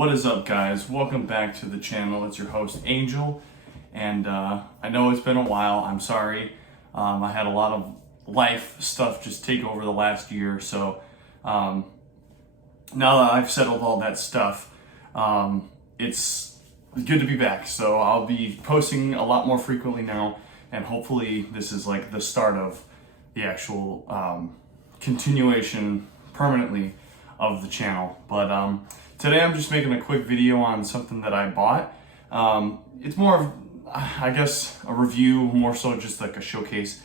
What is up, guys? Welcome back to the channel. It's your host Angel, and I know it's been a while. I'm sorry. I had a lot of life stuff just take over the last year, so now that I've settled all that stuff, it's good to be back. So I'll be posting a lot more frequently now, and hopefully this is like the start of the actual continuation permanently of the channel. But today I'm just making a quick video on something that I bought. It's more of, I guess, a review, more so just like a showcase,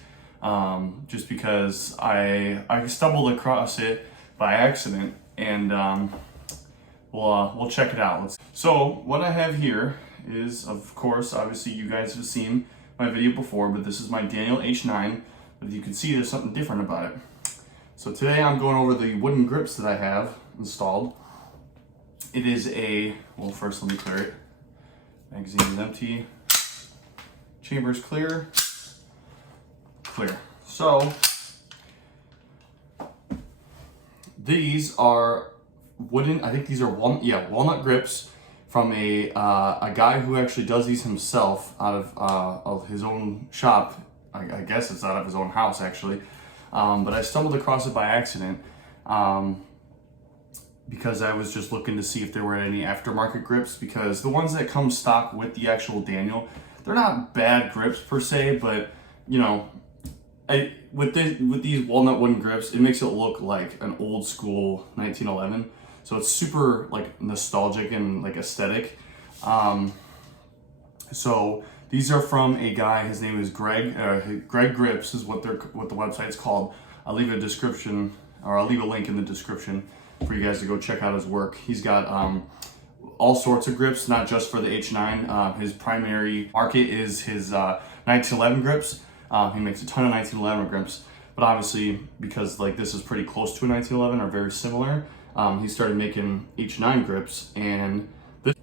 just because I stumbled across it by accident, and we'll check it out. So what I have here is, of course, obviously you guys have seen my video before, but this is my Daniel H9, but you can see there's something different about it. So today I'm going over the wooden grips that I have installed. It is well, first let me clear it. Magazine is empty. Chamber is clear. Clear. So these are wooden, I think these are walnut grips from a guy who actually does these himself out of his own shop. I guess it's out of his own house, actually. But I stumbled across it by accident because I was just looking to see if there were any aftermarket grips, because the ones that come stock with the actual Daniel, they're not bad grips per se, but you know, with these walnut wooden grips, it makes it look like an old school 1911. So it's super like nostalgic and like aesthetic. So these are from a guy, his name is Greg. Greg Grips is what the website's called. I'll leave a description, or I'll leave a link in the description for you guys to go check out his work. He's got all sorts of grips, not just for the H9. His primary market is his 1911 grips. He makes a ton of 1911 grips, but obviously because like this is pretty close to a 1911 or very similar, he started making H9 grips. And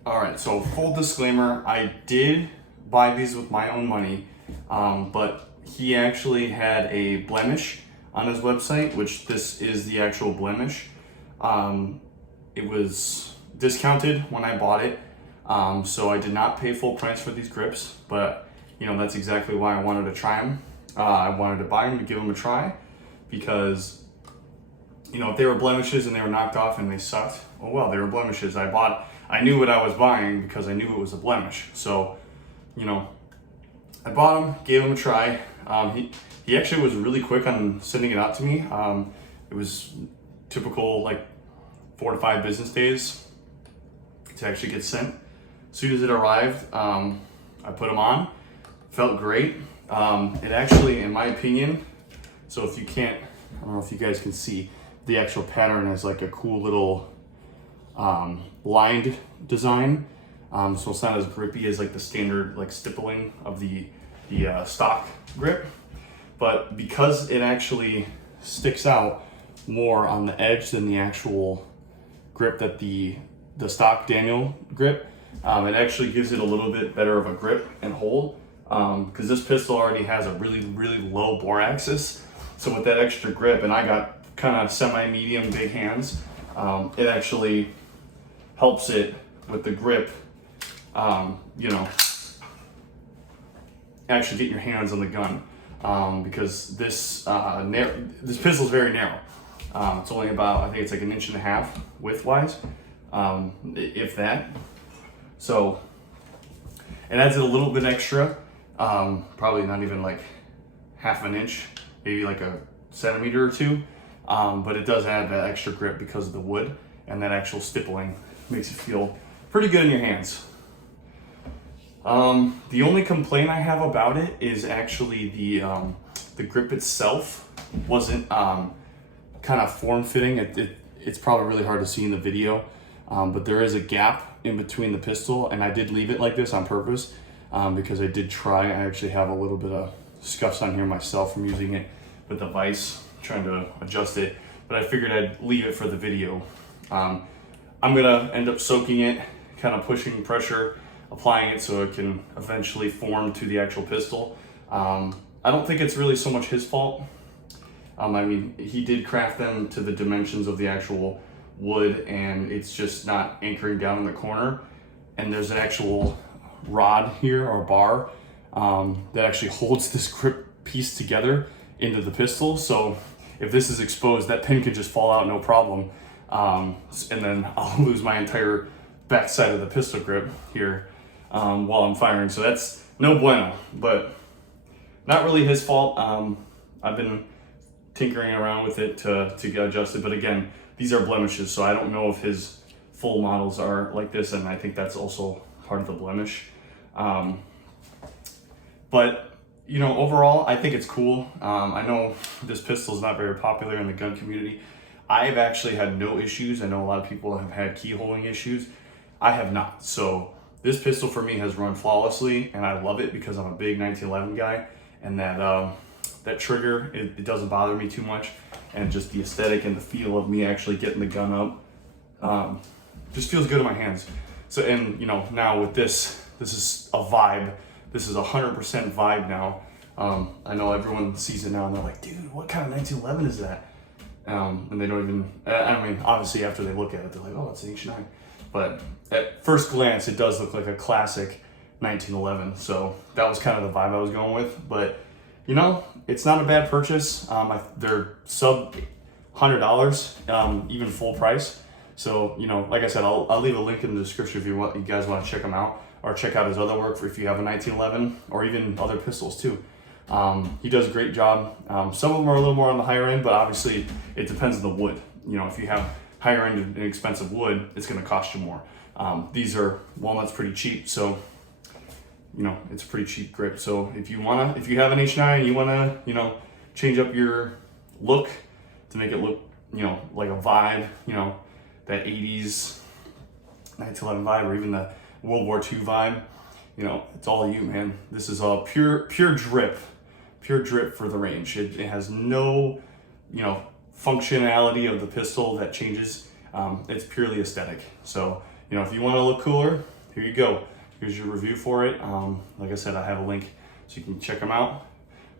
all right, so full disclaimer, I did buy these with my own money, but he actually had a blemish on his website, which this is the actual blemish. It was discounted when I bought it, so I did not pay full price for these grips, but you know, that's exactly why I wanted to try them. I wanted to buy them to give them a try, because you know, if they were blemishes and they were knocked off and they sucked, well, they were blemishes. I knew what I was buying because I knew it was a blemish. So you know, I bought them, gave them a try. He actually was really quick on sending it out to me. It was typical like 4 to 5 business days to actually get sent. As soon as it arrived, I put them on. Felt great. It actually, in my opinion, so if you can't, I don't know if you guys can see, the actual pattern is like a cool little lined design. So it's not as grippy as like the standard like stippling of the stock grip, but because it actually sticks out more on the edge than the actual grip that the stock Daniel grip, it actually gives it a little bit better of a grip and hold, because this pistol already has a really low bore axis. So with that extra grip, and I got kind of semi-medium big hands, it actually helps it with the grip. You know, actually get your hands on the gun, because this pistol is very narrow. It's only about, I think it's like 1.5 inches width-wise, if that. So it adds a little bit extra, probably not even like 1/2 inch, maybe like a centimeter or 2, but it does add that extra grip because of the wood, and that actual stippling makes it feel pretty good in your hands. The only complaint I have about it is actually the grip itself wasn't kind of form-fitting. It's probably really hard to see in the video, but there is a gap in between the pistol, and I did leave it like this on purpose, because I did try. I actually have a little bit of scuffs on here myself from using it with the vise, trying to adjust it, but I figured I'd leave it for the video. I'm gonna end up soaking it, kind of pushing pressure, applying it so it can eventually form to the actual pistol. I don't think it's really so much his fault. I mean, he did craft them to the dimensions of the actual wood and it's just not anchoring down in the corner. And there's an actual rod here or bar that actually holds this grip piece together into the pistol. So if this is exposed, that pin could just fall out no problem. And then I'll lose my entire back side of the pistol grip here while I'm firing. So that's no bueno, but not really his fault. I've been tinkering around with it to get adjusted, but again, these are blemishes, so I don't know if his full models are like this, and I think that's also part of the blemish. But you know, overall, I think it's cool. I know this pistol is not very popular in the gun community. I've actually had no issues. I know a lot of people have had keyholing issues. I have not. So this pistol for me has run flawlessly, and I love it because I'm a big 1911 guy, and that trigger, it doesn't bother me too much, and just the aesthetic and the feel of me actually getting the gun up just feels good in my hands. So, and you know, now with this is a vibe. This is 100% vibe now. I know everyone sees it now and they're like, dude, what kind of 1911 is that? And they don't even, I mean, obviously after they look at it, they're like, oh, it's an H9. But at first glance, it does look like a classic 1911. So that was kind of the vibe I was going with. But you know, it's not a bad purchase. They're sub $100, even full price. So, you know, like I said, I'll leave a link in the description if you guys want to check him out, or check out his other work if you have a 1911 or even other pistols too. He does a great job. Some of them are a little more on the higher end, but obviously it depends on the wood. You know, if you have higher end and expensive wood, it's going to cost you more. These are walnut's pretty cheap, so you know, it's a pretty cheap grip. So if you have an H9 and you wanna, you know, change up your look to make it look, you know, like a vibe, you know, that 80s 1911 vibe, or even the World War II vibe, you know, it's all you, man. This is a pure drip for the range. It has no, you know, functionality of the pistol that changes. It's purely aesthetic. So, you know, if you want to look cooler, here you go. Here's your review for it. Like I said, I have a link so you can check them out.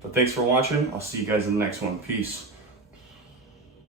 But thanks for watching. I'll see you guys in the next one. Peace.